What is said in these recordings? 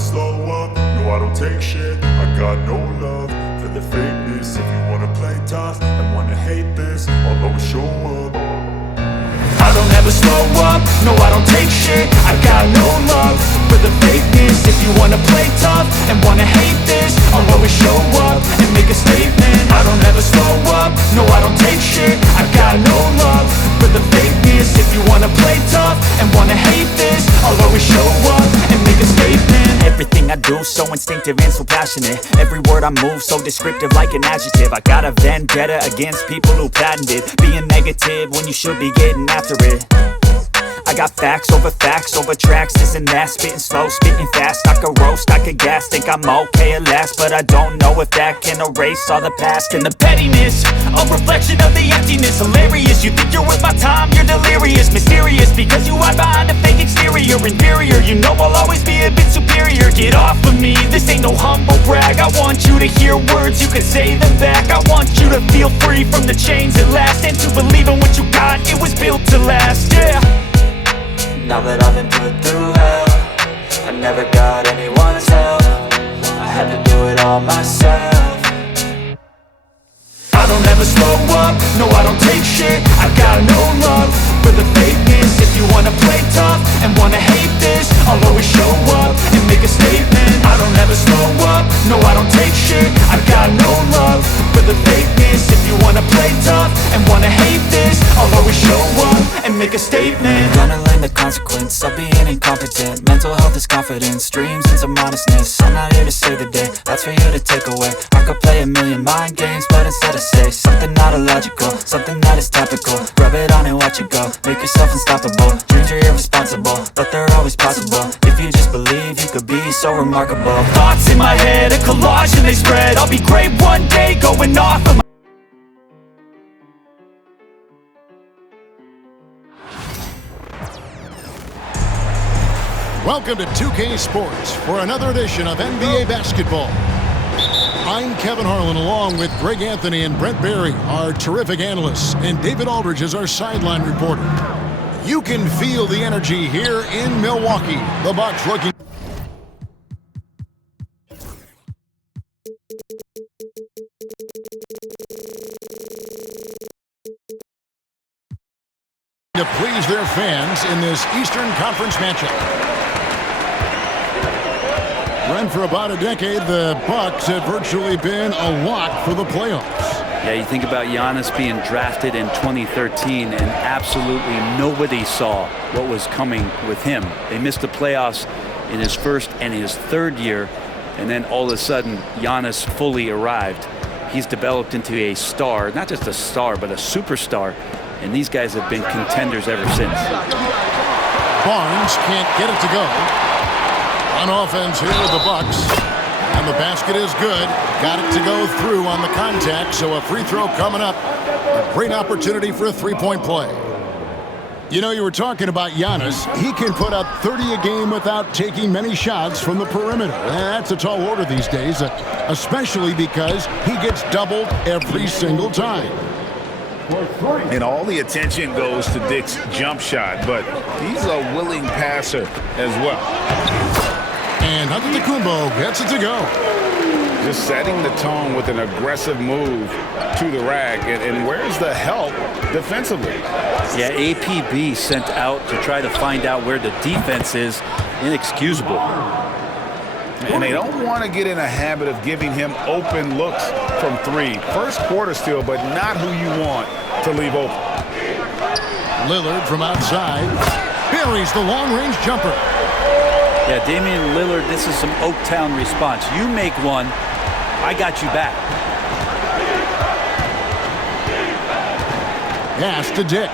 slow up, no I don't take shit. I got no love for the fakeness. If you wanna play tough and wanna hate this, I'll always show up. I don't ever slow up, no I don't take shit. I got no love for the fakeness. If you wanna play tough and wanna hate this, I'll always show up and make a statement. I don't ever slow up, no I don't take shit. I got no love for the fakeness. If you wanna play tough and wanna hate this, I'll always show up and make a statement. Everything I do so instinctive and so passionate. Every word I move so descriptive like an adjective. I got a vendetta against people who patented being negative when you should be getting after it. I got facts over tracks, this and that. Spitting slow, spitting fast, I could roast, I could gas. Think I'm okay at last, but I don't know if that can erase all the past. And the pettiness, a reflection of the emptiness. Hilarious, you think you're worth my time, you're delirious. Mysterious, because you hide behind a fake exterior. Inferior, you know I'll always be a bit superior. Get off of me, this ain't no humble brag. I want you to hear words, you can say them back. I want you to feel free from the chains at last, and to believe in what you got, it was built to last, yeah. Now that I've been put through hell, I never got anyone's help. I had to do it all myself. I don't ever slow up, no I don't take shit. I got no love for the fakeness. If you wanna play tough and wanna hate this, I'll always show up and make a statement. I don't ever slow up, no I don't take shit. I got no love for the fakeness. If you wanna play tough and wanna hate this, I'll always show up and make a statement. Gonna learn the consequence of being incompetent. Mental health is confidence, dreams and some modestness. I'm not here to save the day, that's for you to take away. I could play a million mind games, but instead I say something not illogical, something that is topical. Rub it on and watch it go, make yourself unstoppable. Dreams are irresponsible, but they're always possible. If you just believe, you could be so remarkable. Thoughts in my head, a collage and they spread. I'll be great one day, going off of my Welcome to 2K Sports for another edition of NBA Basketball. I'm Kevin Harlan along with Greg Anthony and Brent Barry, our terrific analysts, and David Aldridge is our sideline reporter. You can feel the energy here in Milwaukee. The Bucks looking to please their fans in this Eastern Conference matchup. Brent, for about a decade, the Bucks have virtually been a lock for the playoffs. Yeah, you think about Giannis being drafted in 2013, and absolutely nobody saw what was coming with him. They missed the playoffs in his first and his third year, and then all of a sudden, Giannis fully arrived. He's developed into a star, not just a star, but a superstar, and these guys have been contenders ever since. Barnes can't get it to go. On offense here with the Bucks, and the basket is good. Got it to go through on the contact, so a free throw coming up. A great opportunity for a three-point play. You know, you were talking about Giannis. He can put up 30 a game without taking many shots from the perimeter. That's a tall order these days, especially because he gets doubled every single time. And all the attention goes to Dick's jump shot, but he's a willing passer as well. And Antetokounmpo gets it to go. Just setting the tone with an aggressive move to the rack. And where's the help defensively? Yeah, APB sent out to try to find out where the defense is. Inexcusable. And they don't want to get in a habit of giving him open looks from three. First quarter still, but not who you want to leave open. Lillard from outside buries the long-range jumper. Yeah, Damian Lillard, this is some Oaktown response. You make one, I got you back. Pass to Dick.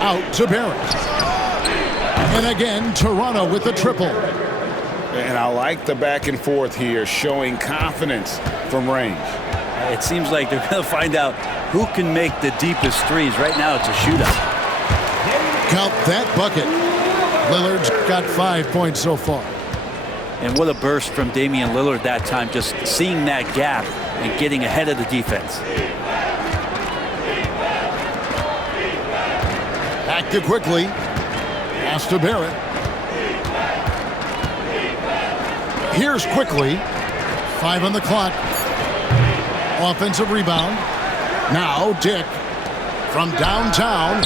Out to Barrett. And again, Toronto with the triple. And I like the back and forth here, showing confidence from range. It seems like they're going to find out who can make the deepest threes. Right now, it's a shootout. Count that bucket. Lillard's got 5 points so far. And what a burst from Damian Lillard that time, just seeing that gap and getting ahead of the defense. Back to quickly. Pass to Barrett. Here's quickly. 5 on the clock. Offensive rebound. Now Dick from downtown.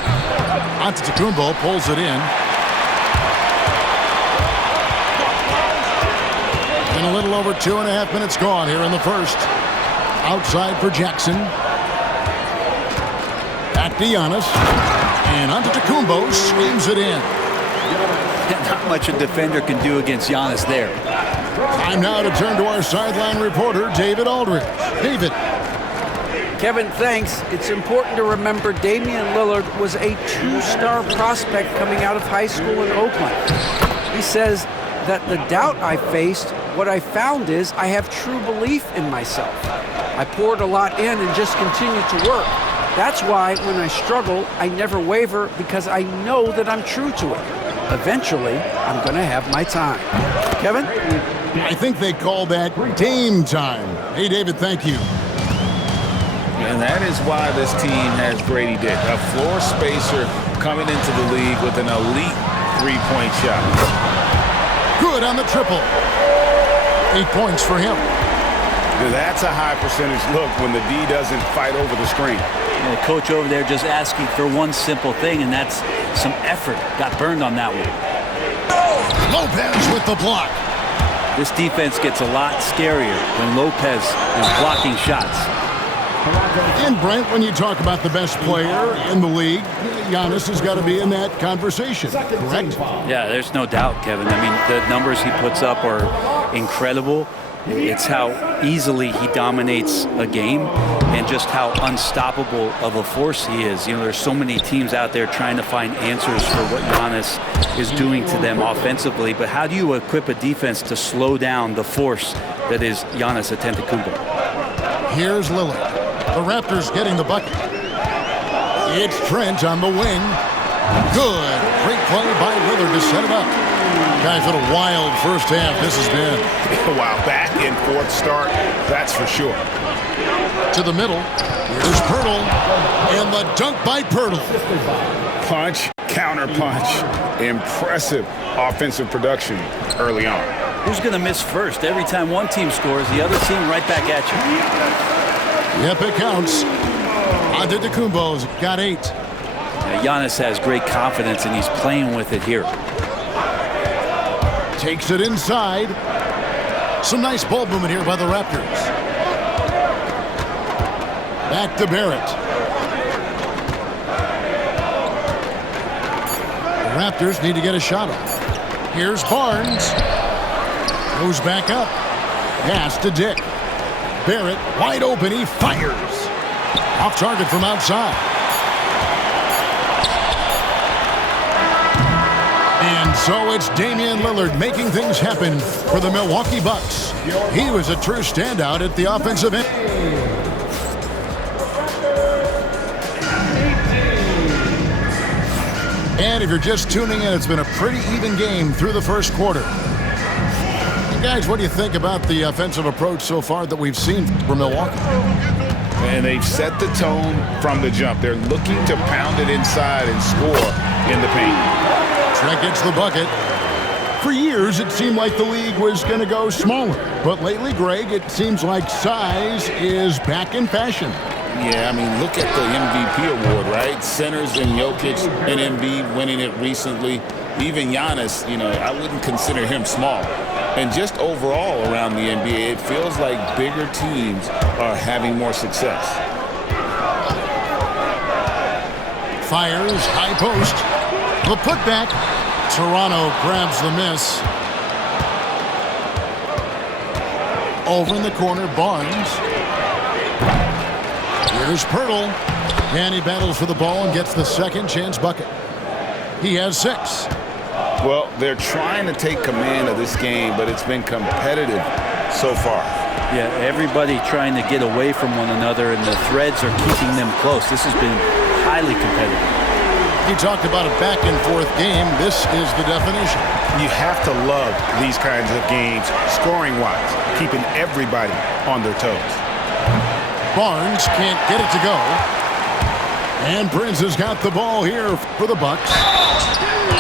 Antetokounmpo pulls it in. And a little over 2.5 minutes gone here in the first. Outside for Jackson. Back to Giannis. And Antetokounmpo swings it in. Not much a defender can do against Giannis there. Time now to turn to our sideline reporter, David Aldridge. David. Kevin, thanks. It's important to remember Damian Lillard was a two-star prospect coming out of high school in Oakland. He says that the doubt I faced, what I found is I have true belief in myself. I poured a lot in and just continued to work. That's why when I struggle, I never waver because I know that I'm true to it. Eventually, I'm going to have my time. Kevin? I think they call that Dame time. Hey, David, thank you. And that is why this team has Grady Dick, a floor spacer coming into the league with an elite three-point shot. Good on the triple. 8 points for him. That's a high percentage look when the D doesn't fight over the screen. And the coach over there just asking for one simple thing, and that's some effort. Got burned on that one. Lopez with the block. This defense gets a lot scarier when Lopez is blocking shots. And Brent, when you talk about the best player in the league, Giannis has got to be in that conversation, correct? Yeah, there's no doubt, Kevin. I mean, the numbers he puts up are incredible. It's how easily he dominates a game and just how unstoppable of a force he is. You know, there's so many teams out there trying to find answers for what Giannis is doing to them offensively. But how do you equip a defense to slow down the force that is Giannis Antetokounmpo? Here's Lillard. The Raptors getting the bucket. It's Trent on the wing. Good. Great play by Lillard to set it up. Guys, what a wild first half this has been. Wow, back and forth start, that's for sure. To the middle. Here's Pirtle. And the dunk by Pirtle. Punch, counter punch. Impressive offensive production early on. Who's going to miss first? Every time one team scores, the other team right back at you. Yep, it counts. Antetokounmpo's got 8. Giannis has great confidence, and he's playing with it here. Takes it inside. Some nice ball movement here by the Raptors. Back to Barrett. The Raptors need to get a shot off. Here's Barnes. Goes back up. Pass to Dick. Barrett wide open. He fires. Off target from outside. And so it's Damian Lillard making things happen for the Milwaukee Bucks. He was a true standout at the offensive end. And if you're just tuning in, it's been a pretty even game through the first quarter. And guys, what do you think about the offensive approach so far that we've seen from Milwaukee? And they've set the tone from the jump. They're looking to pound it inside and score in the paint. Trent gets the bucket. For years, it seemed like the league was going to go smaller. But lately, Greg, it seems like size is back in fashion. Yeah, I mean, look at the MVP award, right? Centers and Jokic and Embiid winning it recently. Even Giannis, you know, I wouldn't consider him small. And just overall around the NBA, it feels like bigger teams are having more success. Fires, high post. The putback. Toronto grabs the miss. Over in the corner, Barnes. Here's Pirtle. And he battles for the ball and gets the second chance bucket. He has 6. Well, they're trying to take command of this game, but it's been competitive so far. Yeah, everybody trying to get away from one another, and the threads are keeping them close. This has been highly competitive. You talked about a back-and-forth game. This is the definition. You have to love these kinds of games, scoring-wise, keeping everybody on their toes. Barnes can't get it to go. And Prince has got the ball here for the Bucks.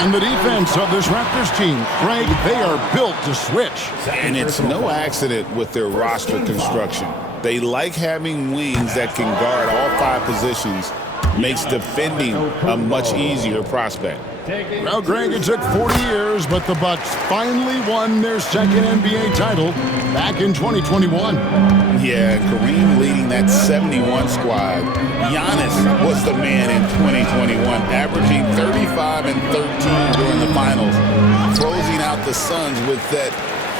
And the defense of this Raptors team, Greg, they are built to switch. And it's no accident with their roster construction. They like having wings that can guard all 5 positions. Makes defending a much easier prospect. Well, Greg, it took 40 years, but the Bucks finally won their second NBA title back in 2021. Yeah, Kareem leading that 71 squad. Giannis was the man in 2021, averaging 35 and 13 during the finals, closing out the Suns with that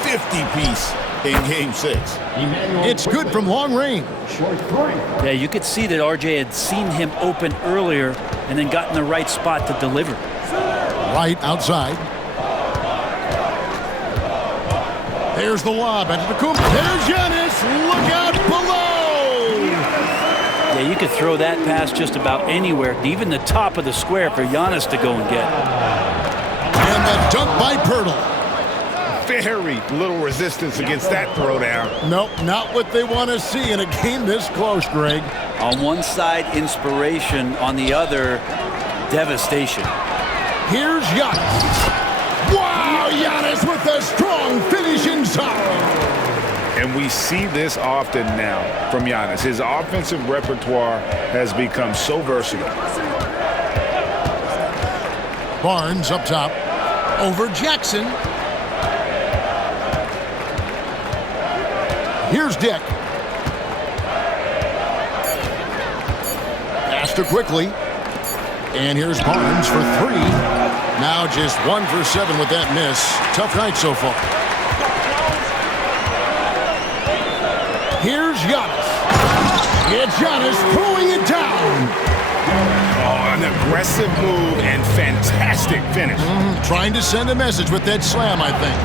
50-piece in Game 6. It's good from long range. Yeah, you could see that RJ had seen him open earlier and then got in the right spot to deliver. Right outside. There's the lob. Antetokounmpo. There's Giannis. Look out below. Yeah, you could throw that pass just about anywhere, even the top of the square for Giannis to go and get. And the dunk by Pirtle. Very little resistance against that throwdown. Nope, not what they want to see in a game this close, Greg. On one side, inspiration. On the other, devastation. Here's Giannis. Wow, Giannis with a strong finish inside. And we see this often now from Giannis. His offensive repertoire has become so versatile. Barnes up top. Over Jackson. Here's Dick. Pass to quickly. And here's Barnes for 3. Now just 1 for 7 with that miss. Tough night so far. Here's Giannis. It's Giannis throwing it down. Oh, an aggressive move and fantastic finish. Trying to send a message with that slam, I think.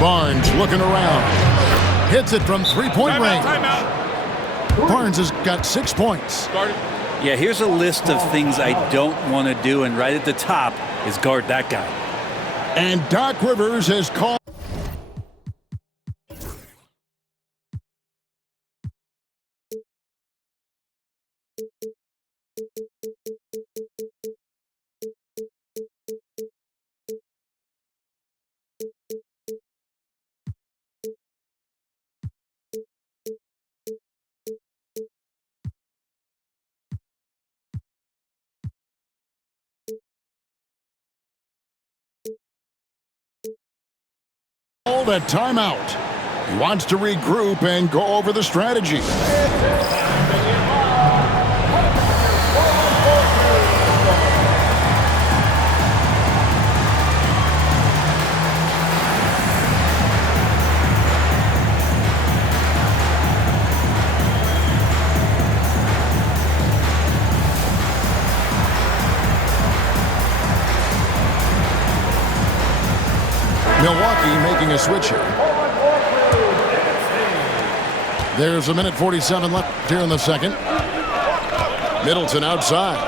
Barnes looking around. Hits it from 3-point range. Barnes has got 6 points. Yeah, here's a list of things I don't want to do, and right at the top is guard that guy. And Doc Rivers has called. A timeout. He wants to regroup and go over the strategy. Milwaukee making a switch here. There's 1:47 left here in the second. Middleton outside.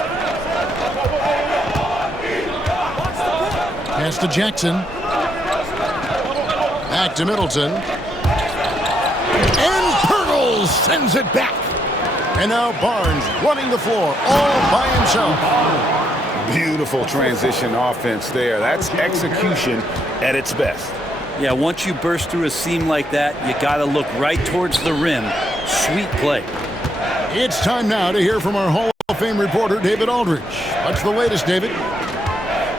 Pass to Jackson. Back to Middleton. And Pirtle sends it back. And now Barnes running the floor all by himself. Beautiful transition offense there. That's execution at its best. Yeah, once you burst through a seam like that, you got to look right towards the rim. Sweet play. It's time now to hear from our Hall of Fame reporter, David Aldridge. What's the latest, David?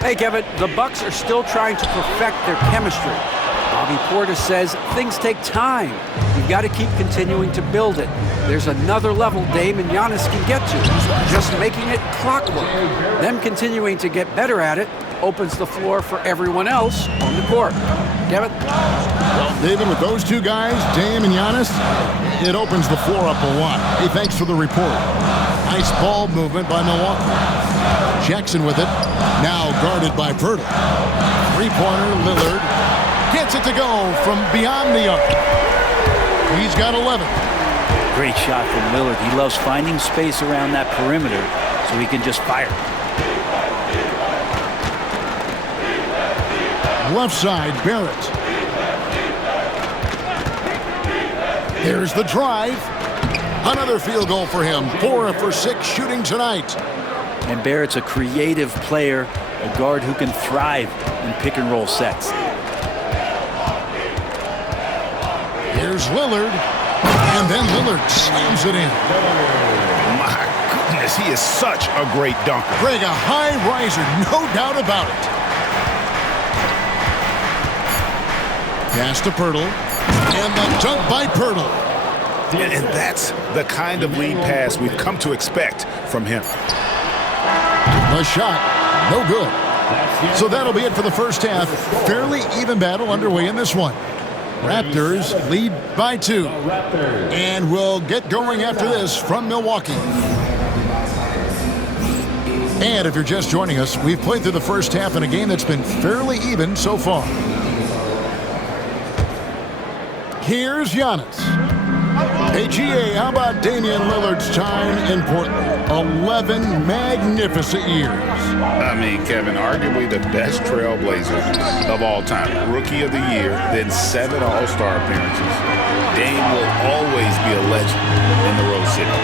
Hey, Kevin, the Bucks are still trying to perfect their chemistry. Bobby Portis says things take time. You've got to keep continuing to build it. There's another level Dame and Giannis can get to, just making it clockwork. Them continuing to get better at it opens the floor for everyone else on the court. Kevin? Well, David, with those two guys, Dame and Giannis, it opens the floor up a lot. Hey, thanks for the report. Nice ball movement by Milwaukee. Jackson with it, now guarded by Pirtle. Three-pointer, Lillard. Gets it to go from beyond the arc. He's got 11. Great shot from Lillard. He loves finding space around that perimeter so he can just fire. Left side, Barrett. Here's the drive. Another field goal for him. 4 for 6 shooting tonight. And Barrett's a creative player, a guard who can thrive in pick-and-roll sets. Here's Lillard, and then Lillard slams it in. My goodness, he is such a great dunker. Greg, a high riser, no doubt about it. Pass to Pirtle, and the dunk by Pirtle. And that's the kind of lead pass we've come to expect from him. The shot, no good. So that'll be it for the first half. Fairly even battle underway in this one. Raptors lead by 2. And we'll get going after this from Milwaukee. And if you're just joining us, we've played through the first half in a game that's been fairly even so far. Here's Giannis. Hey, GA, how about Damian Lillard's time in Portland? 11 magnificent years. I mean, Kevin, arguably the best trailblazer of all time. Rookie of the year, then 7 All-Star appearances. Dame will always be a legend in the Rose City.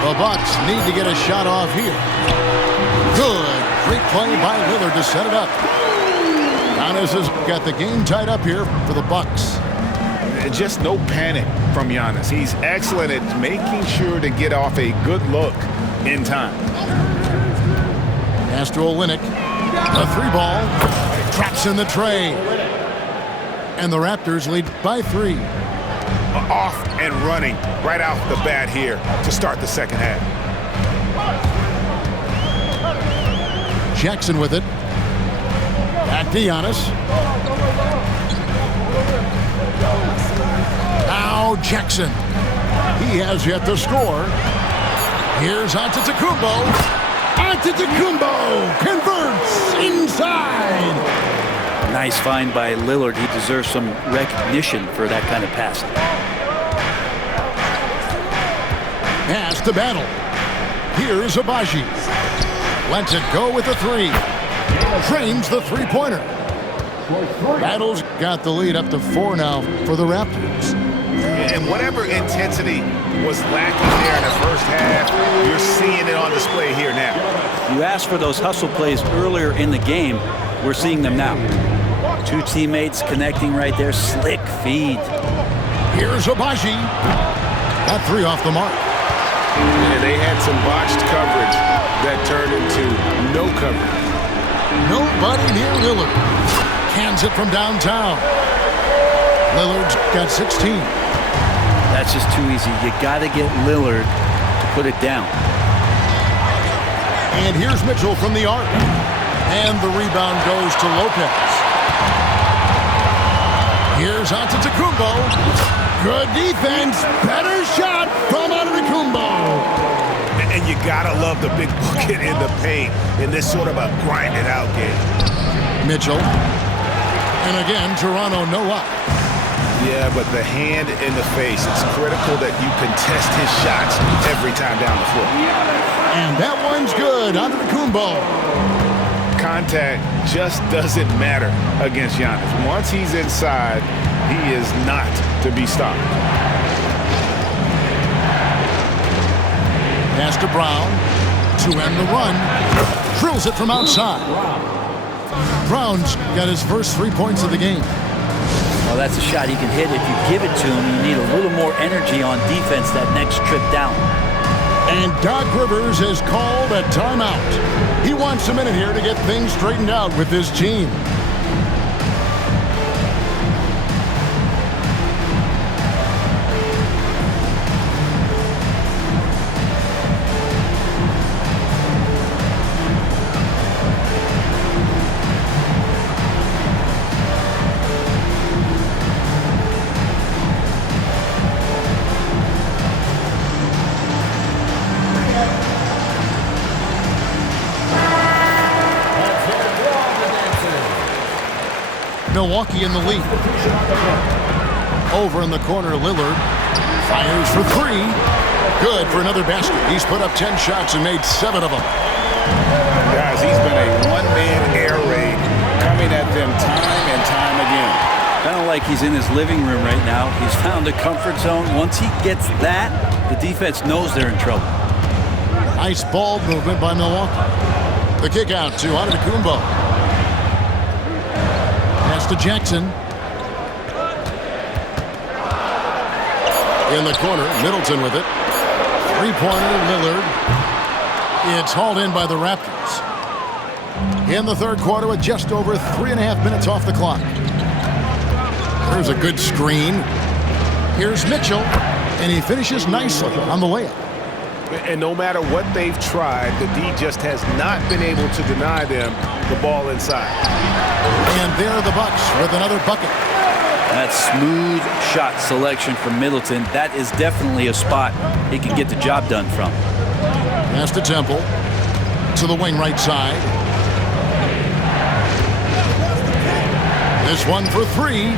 The Bucks need to get a shot off here. Good. Great play by Lillard to set it up. Giannis has got the game tied up here for the Bucks. Just no panic from Giannis. He's excellent at making sure to get off a good look in time. Pass to Olynyk. The 3-ball. Traps in the tray. And the Raptors lead by 3. Off and running right off the bat here to start the second half. Jackson with it. Back to Giannis. Now Jackson. He has yet to score. Here's Antetokounmpo. Antetokounmpo converts inside. Nice find by Lillard. He deserves some recognition for that kind of passing. Pass to Battle. Here's Abaji. Lets it go with the 3. Frames the 3-pointer. Battle's got the lead up to 4 now for the Raptors. And whatever intensity was lacking there in the first half, you're seeing it on display here now. You asked for those hustle plays earlier in the game. We're seeing them now. 2 teammates connecting right there. Slick feed. Here's Abaji. That 3 off the mark. And they had some botched coverage that turned into no coverage. Nobody near Lillard. Cans it from downtown. Lillard's got 16. That's just too easy. You got to get Lillard to put it down. And here's Mitchell from the arc. And the rebound goes to Lopez. Here's Antetokounmpo. Good defense. Better shot from Antetokounmpo. And you gotta love the big bucket in the paint in this sort of a grinded out game. Mitchell. And again, Toronto no up. Yeah, but the hand in the face, it's critical that you contest his shots every time down the floor. And that one's good. Antetokounmpo. Contact just doesn't matter against Giannis. Once he's inside, he is not to be stopped. Pass to Brown to end the run. Drills it from outside. Brown's got his first 3 points of the game. Well, that's a shot he can hit. If you give it to him, you need a little more energy on defense that next trip down. And Doc Rivers has called a timeout. He wants a minute here to get things straightened out with his team. Milwaukee in the lead. Over in the corner, Lillard fires for 3. Good for another basket. He's put up 10 shots and made 7 of them. Guys, he's been a one-man air raid coming at them time and time again. Kind of like he's in his living room right now. He's found a comfort zone. Once he gets that, the defense knows they're in trouble. Nice ball movement by Milwaukee. The kick out to Antetokounmpo. Pass to Jackson. In the corner, Middleton with it. Three-pointer, Lillard. It's hauled in by the Raptors. In the third quarter with just over 3.5 minutes off the clock. There's a good screen. Here's Mitchell, and he finishes nicely on the layup. And no matter what they've tried, the D just has not been able to deny them the ball inside. And there are the Bucks with another bucket. That smooth shot selection from Middleton, that is definitely a spot he can get the job done from. Pass to Temple. To the wing right side. This one for three.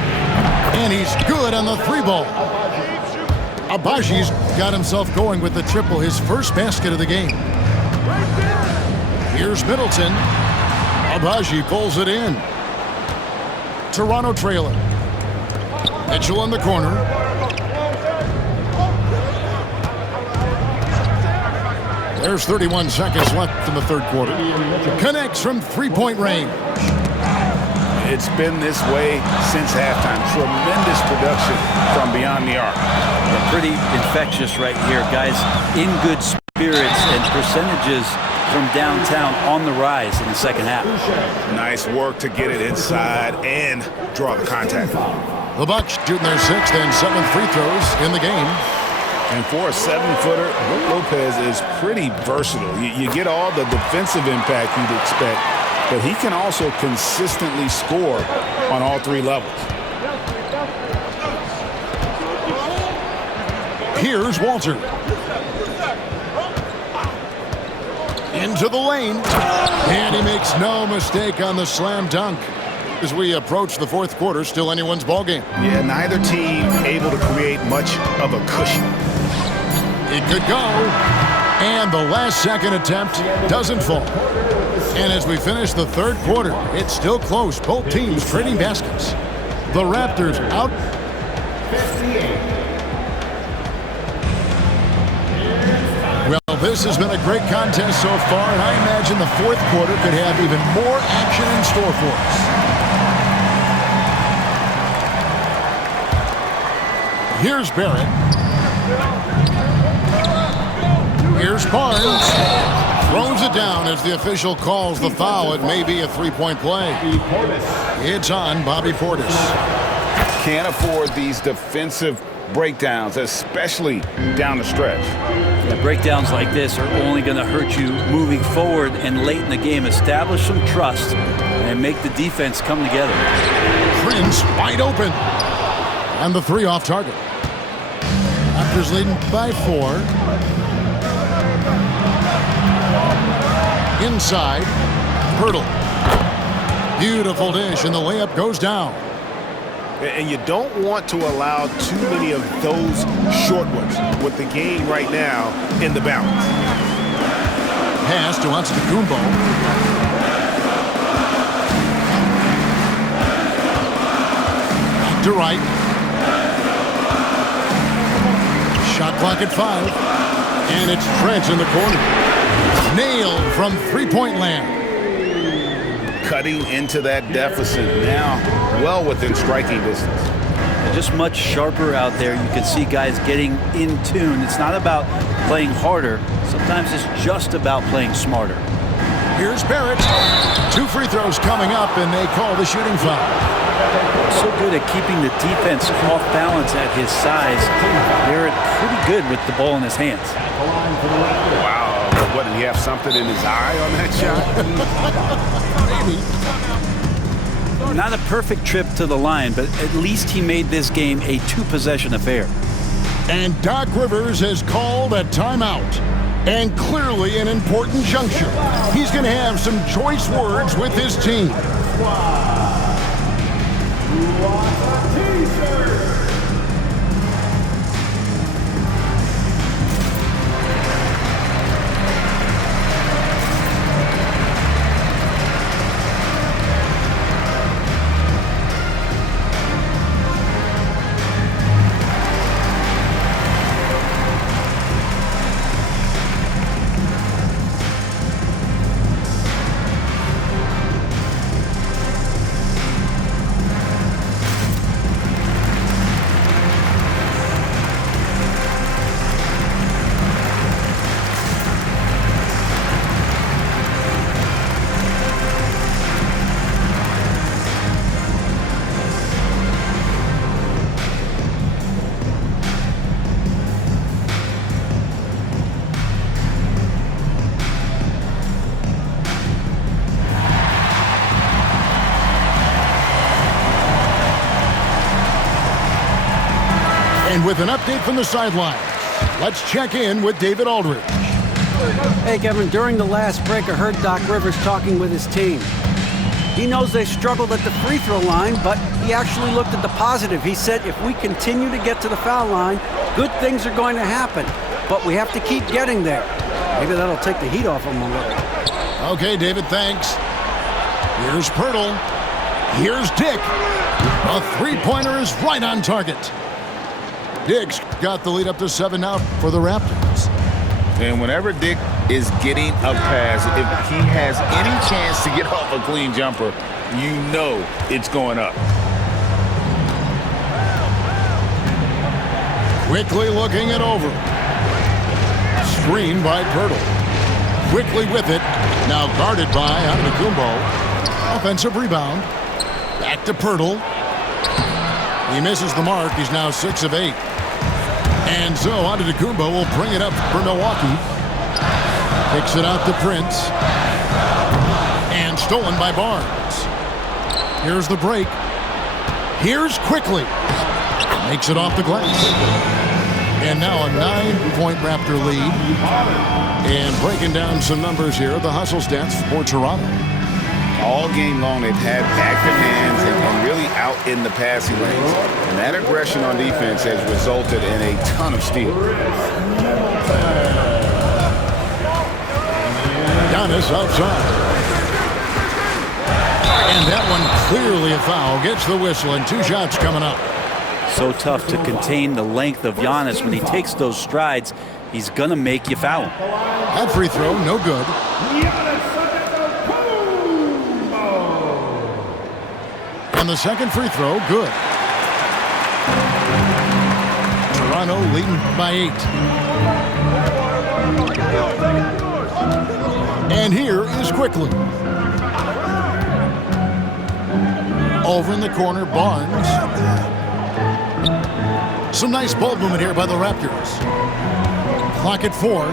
And he's good on the three ball. Abaji's got himself going with the triple, his first basket of the game. Here's Middleton. Abaji pulls it in. Toronto trailer. Mitchell in the corner. There's 31 seconds left in the third quarter. Connects from three-point range. It's been this way since halftime. Tremendous production from beyond the arc. Pretty infectious right here, guys. In good spirits and percentages from downtown on the rise in the second half. Nice work to get it inside and draw the contact. The Bucks shooting their sixth and seventh free throws in the game. And for a 7-footer, Brook Lopez is pretty versatile. You get all the defensive impact you'd expect, but he can also consistently score on all three levels. Here's Walter. Into the lane. And he makes no mistake on the slam dunk. As we approach the fourth quarter, still anyone's ballgame. Yeah, neither team able to create much of a cushion. It could go. And the last second attempt doesn't fall. And as we finish the third quarter, it's still close. Both teams trading baskets. The Raptors out. 58. Well, this has been a great contest so far, and I imagine the fourth quarter could have even more action in store for us. Here's Barrett. Here's Barnes. Throws it down as the official calls the foul. It may be a three-point play. It's on Bobby Portis. Can't afford these defensive breakdowns, especially down the stretch. Yeah, breakdowns like this are only going to hurt you moving forward and late in the game. Establish some trust and make the defense come together. Prince wide open. And the three off target. Raptors leading by 4. Inside, Hurdle. Beautiful dish, and the layup goes down. And you don't want to allow too many of those short ones with the game right now in the balance. Pass to Antetokounmpo. Back to right. Shot clock at 5. And it's Trent in the corner. Nailed from three-point land. Cutting into that deficit now, well within striking distance. Just much sharper out there. You can see guys getting in tune. It's not about playing harder. Sometimes it's just about playing smarter. Here's Barrett. 2 free throws coming up, and they call the shooting foul. So good at keeping the defense off balance at his size. Barrett pretty good with the ball in his hands. Wow. What, did he have something in his eye on that shot? Not a perfect trip to the line, but at least he made this game a 2-possession affair. And Doc Rivers has called a timeout. And clearly an important juncture. He's going to have some choice words with his team. And with an update from the sidelines, let's check in with David Aldridge. Hey, Kevin, during the last break, I heard Doc Rivers talking with his team. He knows they struggled at the free throw line, but he actually looked at the positive. He said, if we continue to get to the foul line, good things are going to happen, but we have to keep getting there. Maybe that'll take the heat off him a little. Okay, David, thanks. Here's Pirtle. Here's Dick. A three-pointer is right on target. Dick's got the lead up to 7 now for the Raptors. And whenever Dick is getting a pass, if he has any chance to get off a clean jumper, you know it's going up. Quickly looking it over. Screen by Pirtle. Quickly with it. Now guarded by Antetokounmpo. Offensive rebound. Back to Pirtle. He misses the mark. He's now 6 of 8. And so Antetokounmpo will bring it up for Milwaukee. Kicks it out to Prince. And stolen by Barnes. Here's the break. Here's Quickly. Makes it off the glass. And now a 9-point Raptor lead. And breaking down some numbers here, the hustle stats for Toronto. All game long, they've had active hands and really out in the passing lanes. And that aggression on defense has resulted in a ton of steals. Giannis outside. And that one clearly a foul. Gets the whistle and 2 shots coming up. So tough to contain the length of Giannis. When he takes those strides, he's going to make you foul him. That free throw, no good. And the second free throw, good. Toronto leading by 8. And here is Quickly. Over in the corner, Barnes. Some nice ball movement here by the Raptors. Clock at 4.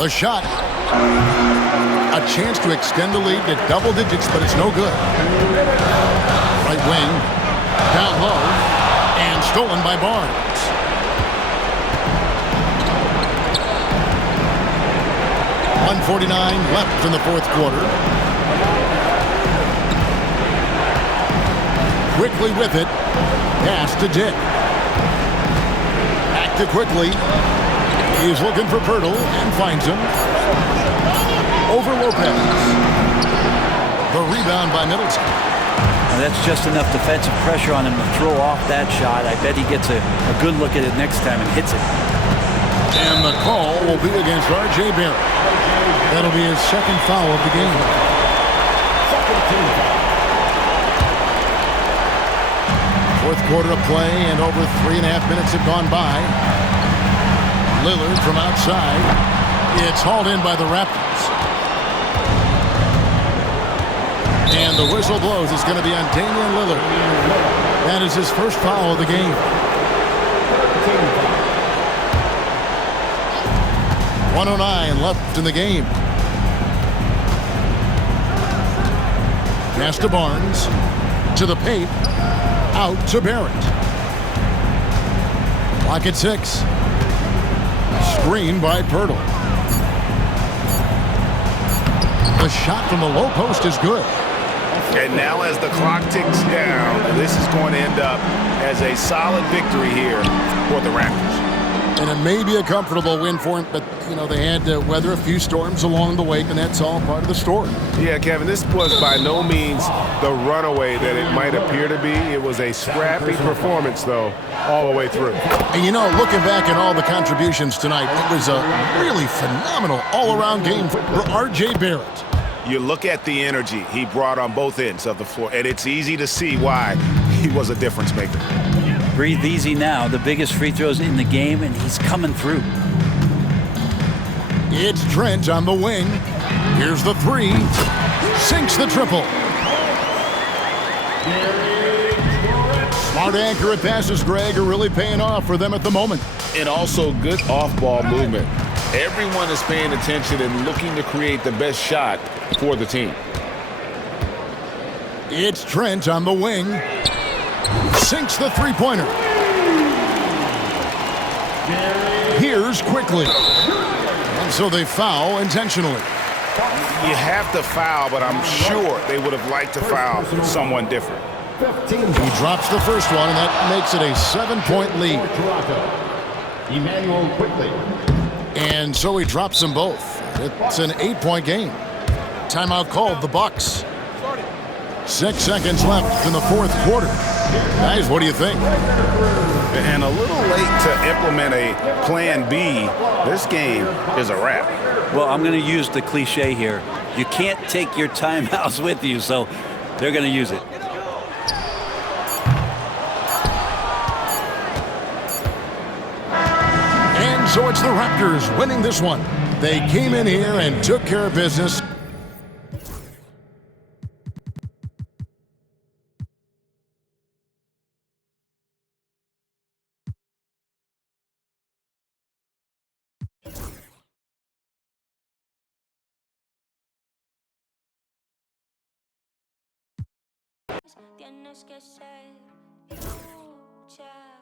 The shot. A chance to extend the lead to double digits, but it's no good. Right wing. Down low. And stolen by Barnes. .149 left in the fourth quarter. Quickly with it. Pass to Dick. Back to Quickly. He's looking for Pirtle and finds him. Over Lopez. The rebound by Middleton. Now that's just enough defensive pressure on him to throw off that shot. I bet he gets a good look at it next time and hits it. And the call will be against R.J. Barrett. That'll be his second foul of the game. Fourth quarter of play, and over 3.5 minutes have gone by. Lillard from outside. It's hauled in by the Raptors. And the whistle blows. It's going to be on Damian Lillard. That is his first foul of the game. 1:09 left in the game. Pass to Barnes. To the paint. Out to Barrett. Clock at 6. Screen by Pirtle. The shot from the low post is good. And now as the clock ticks down, this is going to end up as a solid victory here for the Raptors. And it may be a comfortable win for him, but, you know, they had to weather a few storms along the way, and that's all part of the story. Yeah, Kevin, this was by no means the runaway that it might appear to be. It was a scrappy performance, though, all the way through. And, you know, looking back at all the contributions tonight, it was a really phenomenal all-around game for R.J. Barrett. You look at the energy he brought on both ends of the floor, and it's easy to see why he was a difference maker. Breathe easy now. The biggest free throws in the game, and he's coming through. It's Trent on the wing. Here's the 3. Sinks the triple. Smart, accurate passes, Greg, are really paying off for them at the moment. And also good off-ball movement. Everyone is paying attention and looking to create the best shot for the team. It's Trent on the wing. Sinks the three-pointer. Here's quickly. And so they foul intentionally. You have to foul, but I'm sure they would have liked to foul someone different. He drops the first one, and that makes it a 7-point lead. Emmanuel Quickly. And so he drops them both. It's an 8-point game. Timeout called, the Bucks. 6 seconds left in the fourth quarter. Guys, what do you think? And a little late to implement a plan B. This game is a wrap. Well, I'm going to use the cliche here. You can't take your timeouts with you, so they're going to use it. And so it's the Raptors winning this one. They came in here and took care of business. Tienes que ser lucha.